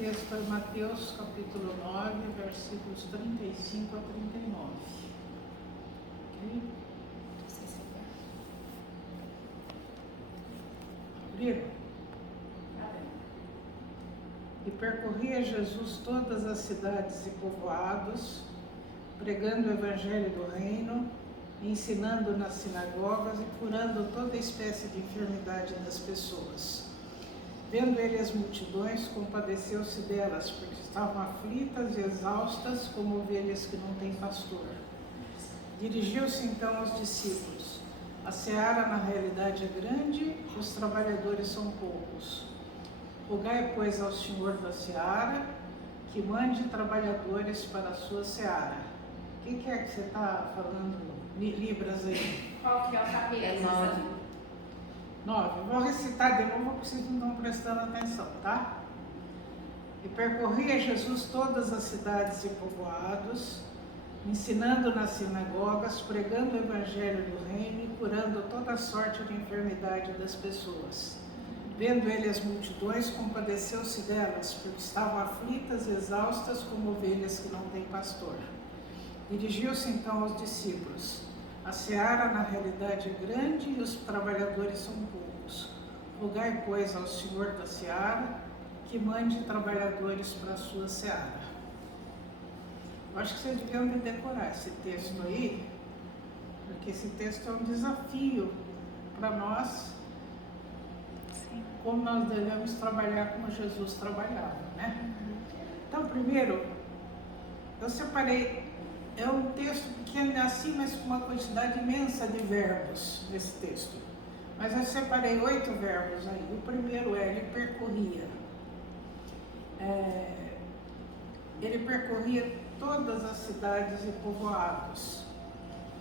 texto é Mateus capítulo 9, versículos 35 a 39. Ok? Abriram? E percorria Jesus todas as cidades e povoados, pregando o evangelho do reino, ensinando nas sinagogas e curando toda espécie de enfermidade das pessoas. Vendo ele as multidões, compadeceu-se delas, porque estavam aflitas e exaustas, como ovelhas que não têm pastor. Dirigiu-se então aos discípulos. A seara, na realidade, é grande, os trabalhadores são poucos. Rogai, pois, ao Senhor da seara, que mande trabalhadores para a sua seara. O que é que você está falando, Libras aí? Qual que é o capítulo? É 9. 9. Vou recitar de novo, porque vocês não estão prestando atenção, tá? E percorria Jesus todas as cidades e povoados, ensinando nas sinagogas, pregando o evangelho do reino e curando toda sorte de enfermidade das pessoas. Vendo ele as multidões, compadeceu-se delas, porque estavam aflitas e exaustas como ovelhas que não têm pastor. Dirigiu-se então aos discípulos. A seara, na realidade, é grande e os trabalhadores são poucos. Rogai, pois, ao Senhor da seara, que mande trabalhadores para a sua seara. Eu acho que vocês deviam decorar esse texto aí, porque esse texto é um desafio para nós, como nós devemos trabalhar como Jesus trabalhava, né? Então, primeiro, eu separei, é um texto pequeno assim, mas com uma quantidade imensa de verbos nesse texto. Mas eu separei 8 verbos aí. O primeiro é, ele percorria. Ele percorria todas as cidades e povoados.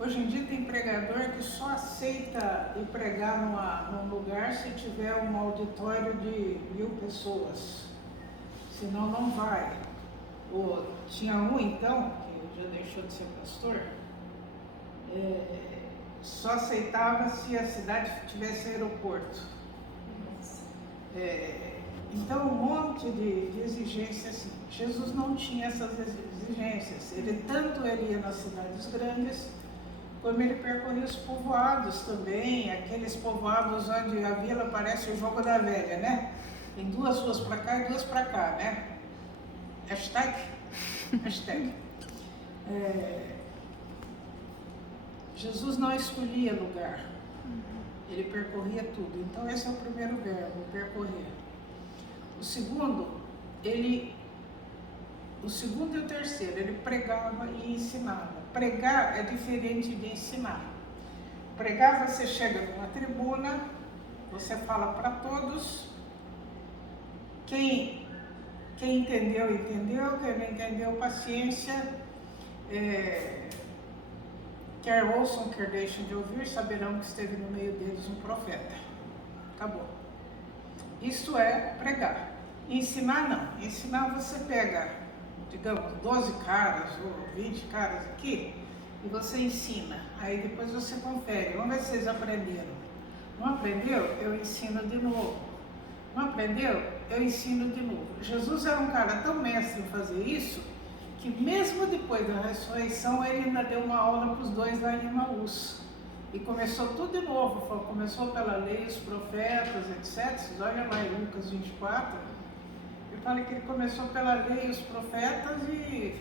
Hoje em dia tem pregador que só aceita ir pregar num lugar se tiver um auditório de 1000 pessoas. Senão não vai. Tinha um então, que já deixou de ser pastor, só aceitava se a cidade tivesse aeroporto. Então um monte de exigências assim. Jesus não tinha essas exigências. Ele ia nas cidades grandes, como ele percorria os povoados também, aqueles povoados onde a vila parece o jogo da velha, né? Tem 2 ruas para cá e 2 para cá, né? Hashtag. Jesus não escolhia lugar, ele percorria tudo. Então esse é o primeiro verbo, percorrer. O segundo e o terceiro, ele pregava e ensinava. Pregar é diferente de ensinar. Pregar, você chega numa tribuna, você fala para todos, quem entendeu, entendeu, quem não entendeu, paciência, quer ouçam, quer deixem de ouvir, saberão que esteve no meio deles um profeta. Acabou. Isso é pregar. Ensinar não. Ensinar você pega, digamos, 12 caras ou 20 caras aqui e você ensina. Aí depois você confere. Vamos ver se vocês aprenderam. Não aprendeu? Eu ensino de novo. Não aprendeu? Eu ensino de novo. Jesus era um cara tão mestre em fazer isso, que mesmo depois da ressurreição, ele ainda deu uma aula para os 2 lá em Emaús. E começou tudo de novo. Começou pela lei, os profetas, etc. Vocês olham lá em Lucas 24. Ele fala que ele começou pela lei, os profetas e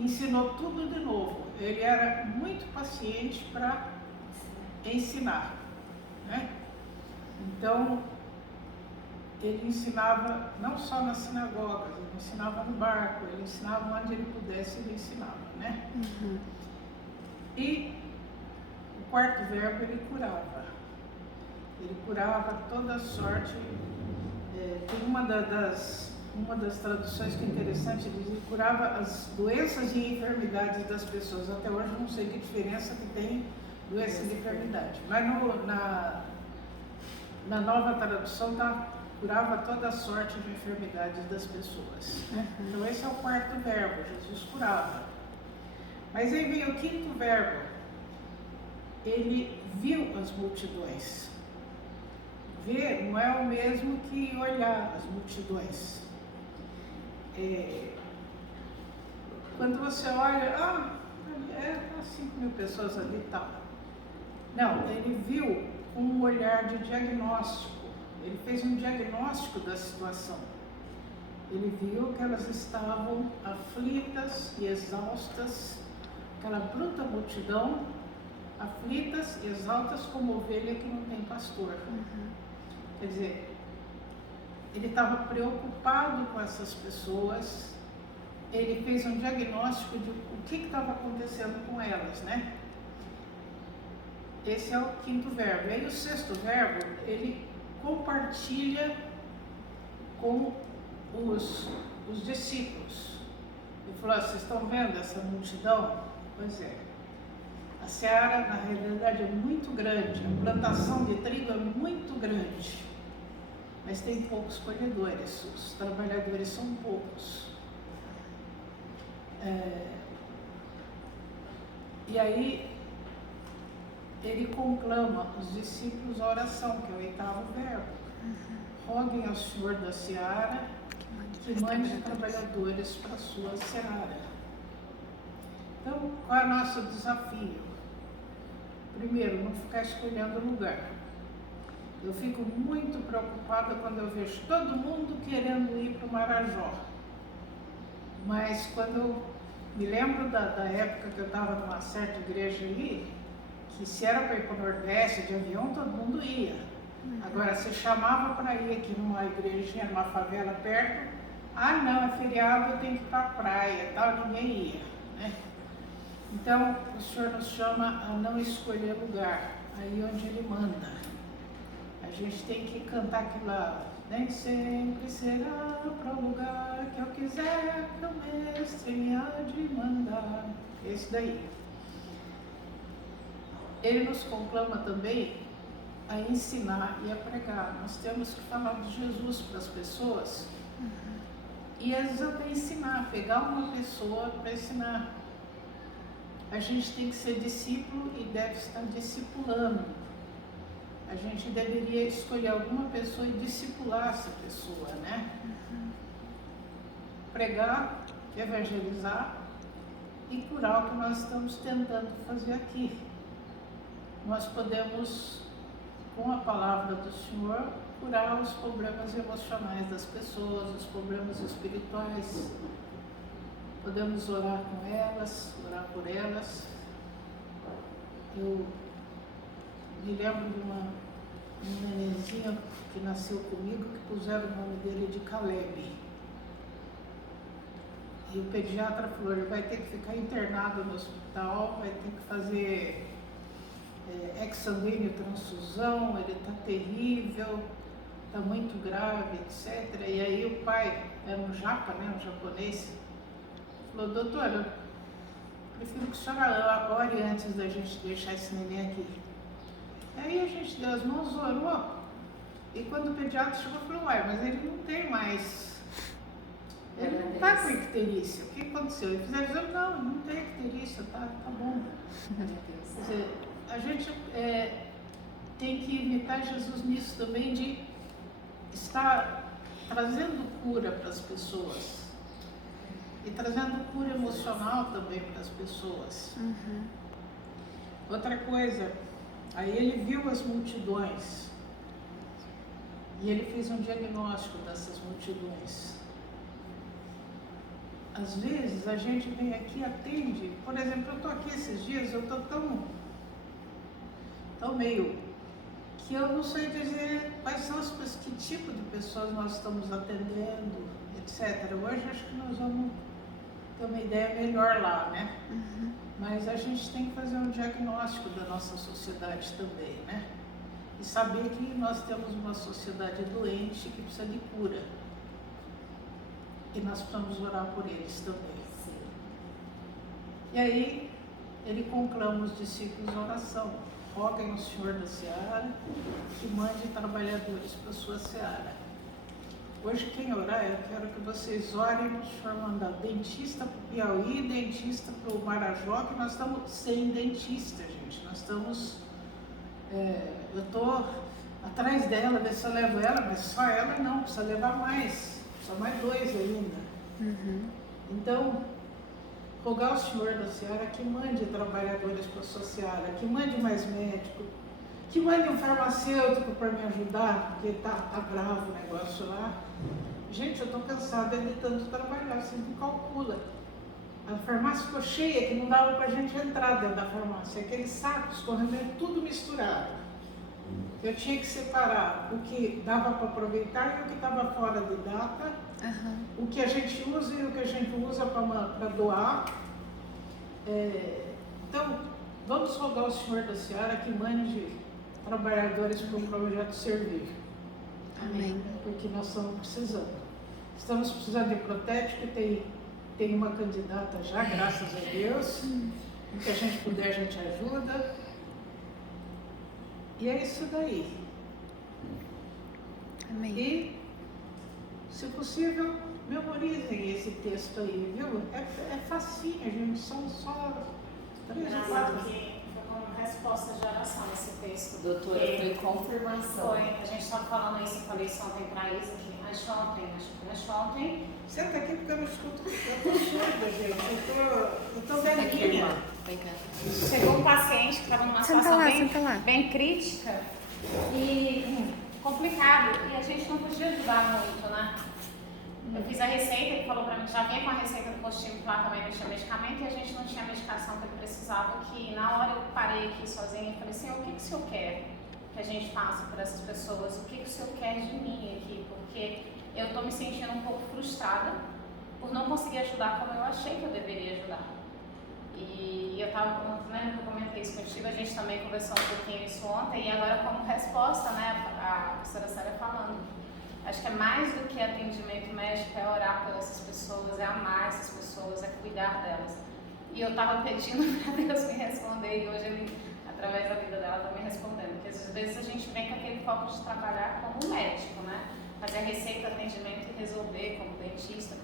ensinou tudo de novo. Ele era muito paciente para ensinar, né? Então, ele ensinava não só nas sinagogas, ele ensinava no barco, ele ensinava onde ele pudesse, ele ensinava, né? E o quarto verbo, ele curava. Ele curava toda sorte. Tem uma das traduções que é interessante, ele diz que curava as doenças e enfermidades das pessoas. Até hoje eu não sei que diferença que tem doença e enfermidade. Mas na nova tradução curava toda sorte de enfermidades das pessoas. Então esse é o quarto verbo, Jesus curava. Mas aí vem o quinto verbo. Ele viu as multidões. Ver não é o mesmo que olhar as multidões. quando você olha, tá 5 mil pessoas ali e tal. Não, ele viu com um olhar de diagnóstico. Ele fez um diagnóstico da situação. Ele viu que elas estavam aflitas e exaustas, aquela bruta multidão, aflitas e exaustas como ovelha que não tem pastor. Quer dizer, ele estava preocupado com essas pessoas, ele fez um diagnóstico de o que estava acontecendo com elas, né? Esse é o 5º verbo. E aí o 6º verbo, ele compartilha com os discípulos. Ele falou, vocês estão vendo essa multidão? Pois é. A seara, na realidade, é muito grande, a plantação de trigo é muito grande, mas tem poucos colhedores, os trabalhadores são poucos. E aí, ele conclama os discípulos a oração, que é o 8º verbo. Roguem ao Senhor da seara que mande trabalhadores para a sua seara. Então, qual é o nosso desafio? Primeiro, não ficar escolhendo lugar. Eu fico muito preocupada quando eu vejo todo mundo querendo ir para o Marajó. Mas quando eu me lembro da época que eu estava numa certa igreja ali, que se era para ir para o Nordeste de avião, todo mundo ia. Agora, se chamava para ir aqui numa igrejinha, numa favela perto, não, é feriado, eu tenho que ir para a praia, tal, ninguém ia, né? Então, o Senhor nos chama a não escolher lugar, aí onde Ele manda. A gente tem que cantar aquilo lá, nem sempre será para o lugar que eu quiser, que o mestre me há de mandar. Esse daí. Ele nos conclama também a ensinar e a pregar. Nós temos que falar de Jesus para as pessoas e às vezes até ensinar, pegar uma pessoa para ensinar. A gente tem que ser discípulo e deve estar discipulando. A gente deveria escolher alguma pessoa e discipular essa pessoa, né? Pregar, evangelizar e curar o que nós estamos tentando fazer aqui. Nós podemos, com a palavra do Senhor, curar os problemas emocionais das pessoas, os problemas espirituais. Podemos orar com elas, orar por elas. Eu me lembro de uma nenenzinha que nasceu comigo, que puseram o nome dele de Caleb. E o pediatra falou, ele vai ter que ficar internado no hospital, vai ter que fazer exsanguíneo, transfusão, ele está terrível, está muito grave, etc. E aí o pai, era um japa, né, um japonês, falou, doutora, eu prefiro que a senhora ore antes da gente deixar esse neném aqui. Aí a gente deu as mãos, orou, e quando o pediatra chegou, falou, mas ele não tem mais, ele não está com icterícia, o que aconteceu? Ele fizeram exame, não tem icterícia, tá bom. Quer dizer, a gente tem que imitar Jesus nisso também, de estar trazendo cura para as pessoas e trazendo cura emocional também para as pessoas. Outra coisa, aí ele viu as multidões e ele fez um diagnóstico dessas multidões. Às vezes a gente vem aqui e atende, por exemplo, eu estou aqui esses dias, eu estou tão meio que eu não sei dizer quais são que tipo de pessoas nós estamos atendendo, etc. Hoje acho que nós vamos ter uma ideia melhor lá, né? Mas a gente tem que fazer um diagnóstico da nossa sociedade também, né? E saber que nós temos uma sociedade doente que precisa de cura. E nós precisamos orar por eles também. E aí, ele conclama os discípulos a oração. Roguem ao Senhor da seara que mande trabalhadores para a sua seara. Hoje, quem orar, eu quero que vocês orem para o Senhor mandar dentista para o Piauí, dentista para o Marajó, que nós estamos sem dentista, gente. Nós estamos... eu estou atrás dela, ver se eu levo ela, mas só ela não, precisa levar mais. Só mais 2 ainda. Então, rogar ao Senhor da Seara que mande trabalhadores para a sua seara, que mande mais médico, que mande um farmacêutico para me ajudar, porque tá bravo o negócio lá. Gente, eu estou cansada de tanto trabalhar, você não calcula. A farmácia ficou cheia, que não dava para a gente entrar dentro da farmácia. Aqueles sacos correndo tudo misturado. Eu tinha que separar o que dava para aproveitar e o que estava fora de data, o que a gente usa e o que a gente usa para doar. Então, vamos rogar ao Senhor da Seara que mande trabalhadores para o projeto servir. Amém. Porque nós estamos precisando. Estamos precisando de protético, tem uma candidata já, graças a Deus. O que a gente puder, a gente ajuda. E é isso daí. Amém. E, se possível, memorizem esse texto aí, viu? É facinho, gente, são só 3 ou 4. Foi como resposta de oração esse texto. Doutora, foi confirmação. Foi, a gente estava falando isso, eu falei isso ontem para Isa, que anteontem. Senta aqui porque eu não escuto. Eu tô surda, gente. Eu tô velhinha. Vem cá. Chegou um paciente que estava numa situação bem crítica e complicado, e a gente não podia ajudar muito, né? Eu fiz a receita, ele falou pra mim, já vinha com a receita do postinho, que lá também não tinha medicamento, e a gente não tinha a medicação que ele precisava, que na hora eu parei aqui sozinha e falei assim, o que o senhor quer que a gente faça por essas pessoas? O que o senhor quer de mim aqui? Porque eu tô me sentindo um pouco frustrada por não conseguir ajudar como eu achei que eu deveria ajudar. E eu tava, né, eu comentei isso contigo, a gente também conversou um pouquinho isso ontem, e agora como resposta, né, a professora Célia falando, acho que é mais do que atendimento médico, é orar por essas pessoas, é amar essas pessoas, é cuidar delas. E eu tava pedindo para Deus me responder, e hoje Ele, através da vida dela, tá me respondendo, porque às vezes a gente vem com aquele foco de trabalhar como médico, né, fazer a receita, atendimento e resolver como dentista,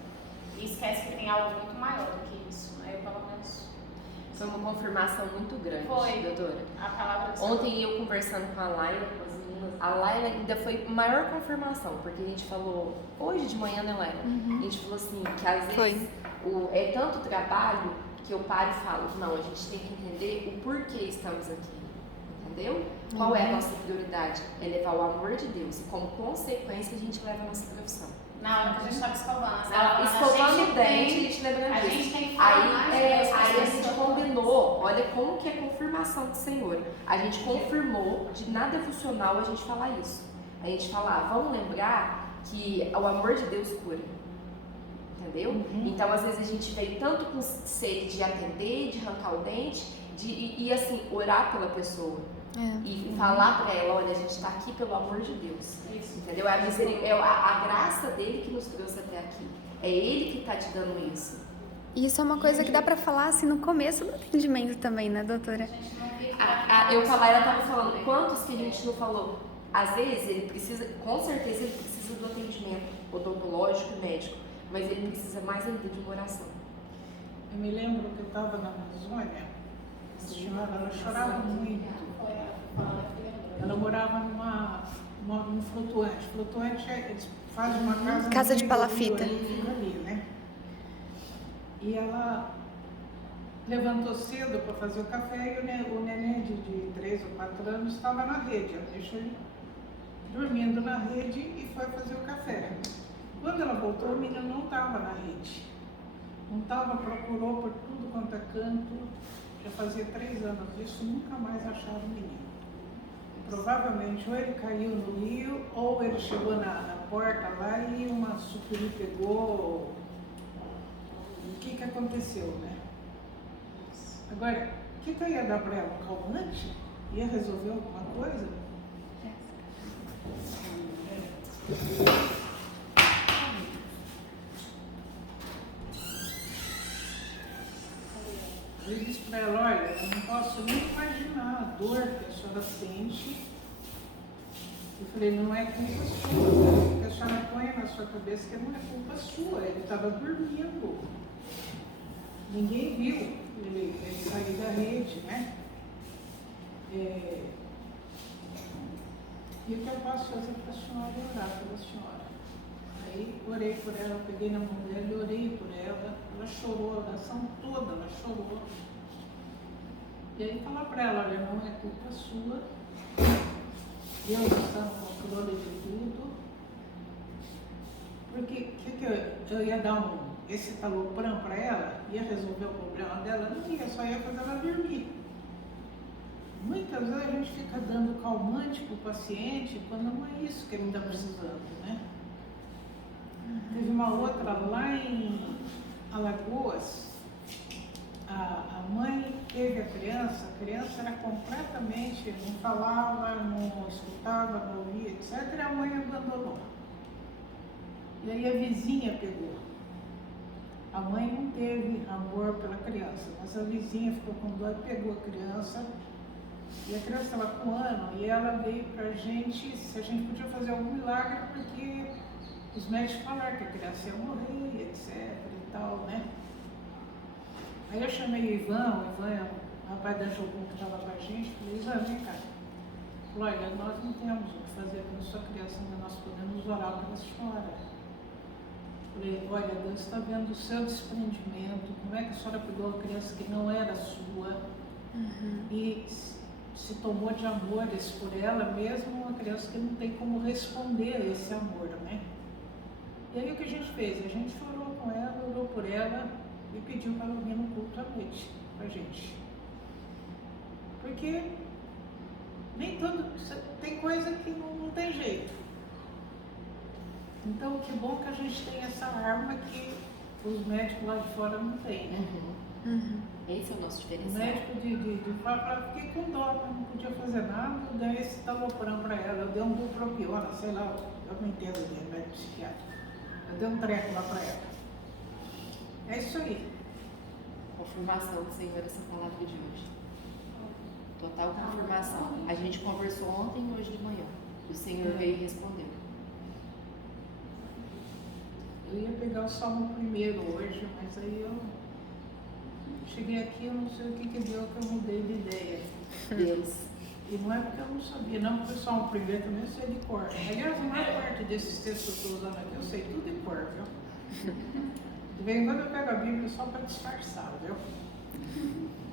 e esquece que tem algo muito maior do que isso, né, eu pelo menos... Foi uma confirmação muito grande, Foi, doutora. A palavra do Ontem eu conversando com a Laila, com as meninas, a Laila ainda foi maior confirmação, porque a gente falou, hoje de manhã, né, Laila? A gente falou assim, que às vezes é tanto trabalho que eu paro e falo, não, a gente tem que entender o porquê estamos aqui, entendeu? Qual é a nossa prioridade? É levar o amor de Deus e como consequência a gente leva a nossa profissão. Na hora que a gente estava escovando, escovando o dente, a gente lembra a disso. gente tem que falar mais de Deus, aí a gente combinou, olha como que é confirmação do Senhor. A gente confirmou, de nada é funcional a gente falar isso. A gente falar, vamos lembrar que o amor de Deus cura. Entendeu? Então, às vezes a gente vem tanto com sede de atender, de arrancar o dente, e assim, orar pela pessoa. E falar pra ela, olha, a gente tá aqui pelo amor de Deus. Isso. Entendeu? A graça dele que nos trouxe até aqui. É ele que tá te dando isso. E isso é uma coisa que dá pra falar assim no começo do atendimento também, né, doutora? A gente não fica... Eu com a Laila tava falando, quantos que a gente não falou? Às vezes ele precisa, com certeza ele precisa do atendimento odontológico e médico, mas ele precisa mais ainda de uma oração. Eu me lembro que eu estava na Amazônia, a senhora, ela chorava muito. Ela morava num flutuante. Flutuante, eles fazem uma casa de palafita. Ali, né? E ela levantou cedo para fazer o café e o neném de 3 ou 4 anos estava na rede. Ela deixou ele dormindo na rede e foi fazer o café. Quando ela voltou, o menino não estava na rede. Não estava, procurou por tudo quanto é canto. Já fazia 3 anos disso, nunca mais acharam o menino. Provavelmente ou ele caiu no rio ou ele chegou na porta lá e uma sucuri pegou. O que aconteceu, né? Agora, o que eu ia dar para ela? Um calmante? Ia resolver alguma coisa? Eu disse para ela, olha, eu não posso nem imaginar a dor que a senhora sente. Eu falei, não é culpa sua, porque a senhora põe na sua cabeça que não é culpa sua, ele estava dormindo. Ninguém viu ele sair da rede, né? E o que eu posso fazer para a senhora é orar pela senhora. Aí orei por ela, peguei na mão dela e orei por ela. Ela chorou, a oração toda, ela chorou. E aí falar para ela, olha, não é culpa sua, Deus está no controle de tudo. Porque eu ia dar esse talopram para ela, ia resolver o problema dela? Não ia, só ia fazer ela dormir. Muitas vezes a gente fica dando calmante para o paciente quando não é isso que ele está precisando, né? Teve uma outra lá em Alagoas, a mãe teve a criança era completamente, não falava, não escutava, não ouvia, etc. E a mãe abandonou. E aí a vizinha pegou. A mãe não teve amor pela criança, mas a vizinha ficou com dor e pegou a criança. E a criança estava com 1 ano e ela veio pra gente se a gente podia fazer algum milagre, porque os médicos falaram que a criança ia morrer, etc e tal, né? Aí eu chamei o Ivan é o rapaz da Jogum que estava com a gente, falei, Ivan, vem cá. Falei, olha, nós não temos o que fazer pela sua criança, mas nós podemos orar pela senhora. Falei, olha, Deus está vendo o seu desprendimento, como é que a senhora pegou a criança que não era sua e se tomou de amores por ela, mesmo uma criança que não tem como responder a esse amor, né? E aí o que a gente fez? A gente orou com ela, orou por ela e pediu para ela vir no culto à noite com a gente. Porque nem tudo, tem coisa que não tem jeito. Então, que bom que a gente tem essa arma que os médicos lá de fora não têm, né? Esse é o nosso O diferencial. médico de fala, fiquei com dó, mas não podia fazer nada, eu dei esse talopram para ela, eu dei um bupropiona, sei lá, eu não entendo de remédio psiquiátrico. Eu dei um treco lá para ela. É isso aí. Confirmação do Senhor essa palavra de hoje. Total confirmação. A gente conversou ontem e hoje de manhã. O Senhor veio e respondeu. Eu ia pegar o Salmo 1 hoje, mas aí eu cheguei aqui, eu não sei o que deu que eu mudei de ideia. Deus. E não é porque eu não sabia, não, porque o Salmo 1 também eu sei de cor. Aliás, a maior parte desses textos que eu estou usando aqui, eu sei tudo de cor, viu? De vez em quando eu pego a Bíblia só para disfarçar, viu?